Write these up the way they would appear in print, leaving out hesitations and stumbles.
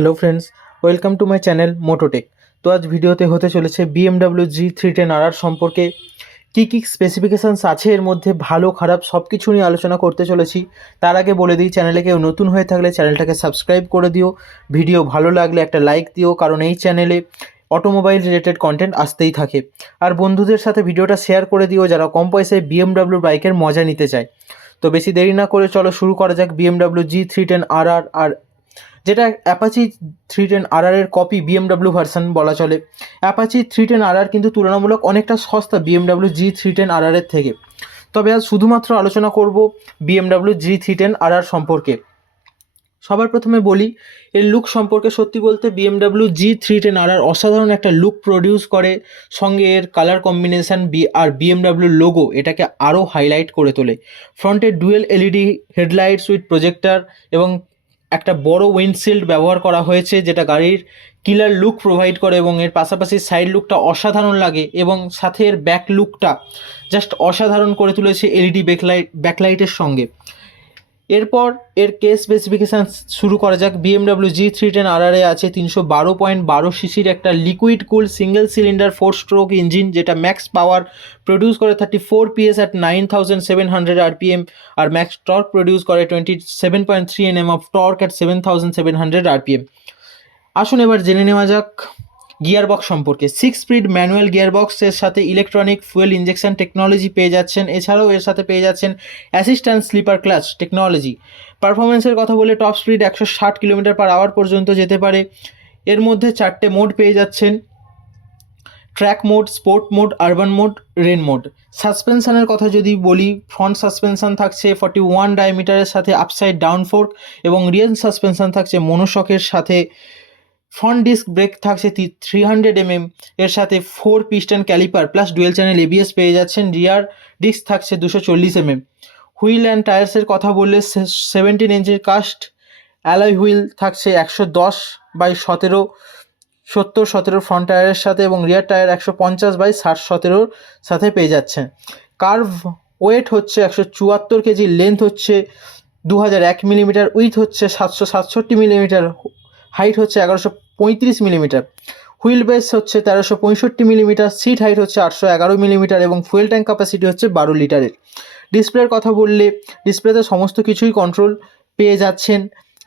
Hello friends, welcome to my channel Mototech. তো আজ ভিডিওতে হতে চলেছে BMW G310RR সম্পর্কে কী কী স্পেসিফিকেশানস আছে, এর মধ্যে ভালো খারাপ সব কিছু নিয়ে আলোচনা করতে চলেছি। তার আগে বলে দিই, চ্যানেলে কেউ নতুন হয়ে থাকলে চ্যানেলটাকে সাবস্ক্রাইব করে দিও, ভিডিও ভালো লাগলে একটা লাইক দিও, কারণ এই চ্যানেলে অটোমোবাইল রিলেটেড কন্টেন্ট আসতেই থাকে। আর বন্ধুদের সাথে ভিডিওটা শেয়ার করে দিও যারা কম পয়সায় BMW বাইকের মজা নিতে চায়। তো বেশি দেরি না করে চলো শুরু করা যাক। BMW G310RR, আর যেটা অ্যাপাচি 310RR এর কপি BMW ভার্সন বলা চলে। অ্যাপাচি 310RR কিন্তু তুলনামূলক অনেকটা সস্তা BMW G310RR এর থেকে। তবে আজ শুধুমাত্র আলোচনা করব BMW G310RR সম্পর্কে। সবার প্রথমে বলি এর লুক সম্পর্কে। সত্যি বলতে BMW G310RR অসাধারণ একটা লুক প্রডিউস করে, সঙ্গে এর কালার কম্বিনেশান আর BMW লোগো এটাকে আরও হাইলাইট করে তোলে। ফ্রন্টে dual LED headlights with projector এবং একটা বড় উইন্ডশিল্ড ব্যবহার করা হয়েছে, যেটা গাড়ির কিলার লুক প্রোভাইড করে, এবং এর পাশাপাশি সাইড লুকটা অসাধারণ লাগে, এবং সাথে এর ব্যাক লুকটা জাস্ট অসাধারণ করে তুলেছে LED ব্যাকলাইটের সঙ্গে। এরপর এর কেস স্পেসিফিকেশান শুরু করা যাক। BMW G310RR এ আছে 312.12 সিসির একটা liquid cool single cylinder 4 stroke engine, যেটা ম্যাক্স পাওয়ার প্রডিউস করে 34 PS অ্যাট 9700 RPM, আর ম্যাক্স টর্ক প্রডিউস করে 27.3 Nm of torque at 7700 RPM। আসুন এবার জেনে নেওয়া যাক গিয়ারবক্স সম্পর্কে। 6 স্পিড ম্যানুয়াল গিয়ারবক্সের সাথে ইলেকট্রনিক ফুয়েল ইঞ্জেকশন টেকনোলজি পেয়ে যাচ্ছেন। এছাড়াও এর সাথে পেয়ে যাচ্ছেন অ্যাসিস্ট্যান্ট স্লিপার ক্লাচ টেকনোলজি। পারফরমেন্সের কথা বলে টপ স্পিড 160 km/h পর্যন্ত যেতে পারে। এর মধ্যে 4টে মোড পেয়ে যাচ্ছেন: track mode, sport mode, urban mode, rain mode. সাসপেনশনের কথা যদি বলি, ফ্রন্ট সাসপেনশন থাকছে 41 ডায়ামিটারের সাথে আপসাইড ডাউন ফোর্ক, এবং রিয়ার সাসপেনশন থাকছে মনোশকের সাথে। ফ্রন্ট ডিস্ক ব্রেক থাকছে 300 mm এর সাথে 4 piston caliper plus dual channel ABS পেয়ে যাচ্ছেন। রিয়ার ডিস্ক থাকছে 240 mm। হুইল অ্যান্ড টায়ার্সের কথা বললে 17 ইঞ্চের কাস্ট অ্যালয় হুইল থাকছে 110/17 70/17 ফ্রন্ট টায়ারের সাথে, এবং রিয়ার টায়ার 150/60/17 সাথে পেয়ে যাচ্ছেন। কার্ভ ওয়েট হচ্ছে 174 কেজি, লেন্থ হচ্ছে 2001 mm, উইথ হচ্ছে 767 mm, হাইট হচ্ছে 1135 mm, হুইল বেস হচ্ছে 1365 mm, সিট হাইট হচ্ছে 811 mm, এবং ফুয়েল ট্যাঙ্ক ক্যাপাসিটি হচ্ছে 12 লিটারের। ডিসপ্লের কথা বললে ডিসপ্লেতে সমস্ত কিছুই কন্ট্রোল পেয়ে যাচ্ছেন।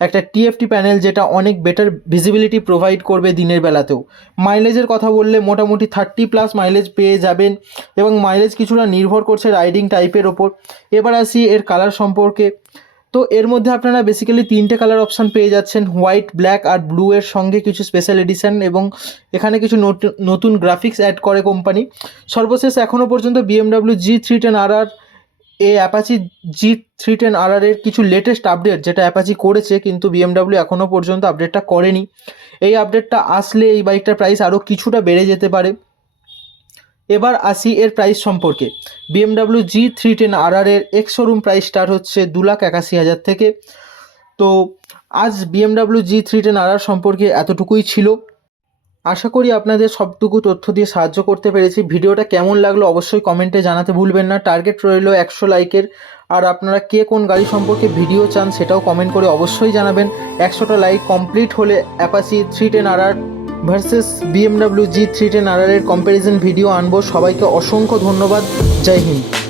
একটা TFT প্যানেল, যেটা অনেক বেটার ভিজিবিলিটি প্রোভাইড করবে দিনের বেলাতেও। মাইলেজের কথা বললে মোটামুটি 30+ মাইলেজ পেয়ে যাবেন, এবং মাইলেজ কিছুটা নির্ভর করছে রাইডিং টাইপের ওপর। এবার আসি এর কালার সম্পর্কে। তো এর মধ্যে আপনারা বেসিক্যালি 3টে কালার অপশান পেয়ে যাচ্ছেন: হোয়াইট, ব্ল্যাক আর ব্লু, এর সঙ্গে কিছু স্পেশাল এডিশন, এবং এখানে কিছু নতুন গ্রাফিক্স অ্যাড করে কোম্পানি। সর্বশেষ এখনও পর্যন্ত BMW G310RR অ্যাপাচি G310RR এর কিছু লেটেস্ট আপডেট, যেটা অ্যাপাচি করেছে কিন্তু BMW এখনও পর্যন্ত আপডেটটা করেনি। এই আপডেটটা আসলে এই বাইকটার প্রাইস আরও কিছুটা বেড়ে যেতে পারে। এবার আসি এর প্রাইস সম্পর্কে। BMW G310RR এর এক্স শোরুম প্রাইস স্টার্ট হচ্ছে 2,81,000 থেকে। তো আজ BMW G310RR সম্পর্কে এতটুকুই ছিল। আশা করি আপনাদের সবটুকু তথ্য দিয়ে সাহায্য করতে পেরেছি। ভিডিওটা কেমন লাগলো অবশ্যই কমেন্টে জানাতে ভুলবেন না। টার্গেট রইল 100 লাইকের। আর আপনারা কে কোন গাড়ি সম্পর্কে ভিডিও চান সেটাও কমেন্ট করে অবশ্যই জানাবেন। 100টা লাইক কমপ্লিট হলে Apache 310RR versus BMW G310RR এর কম্প্যারিজন ভিডিও আনবো। সবাইকে অসংখ্য ধন্যবাদ। জয় হিন্দ।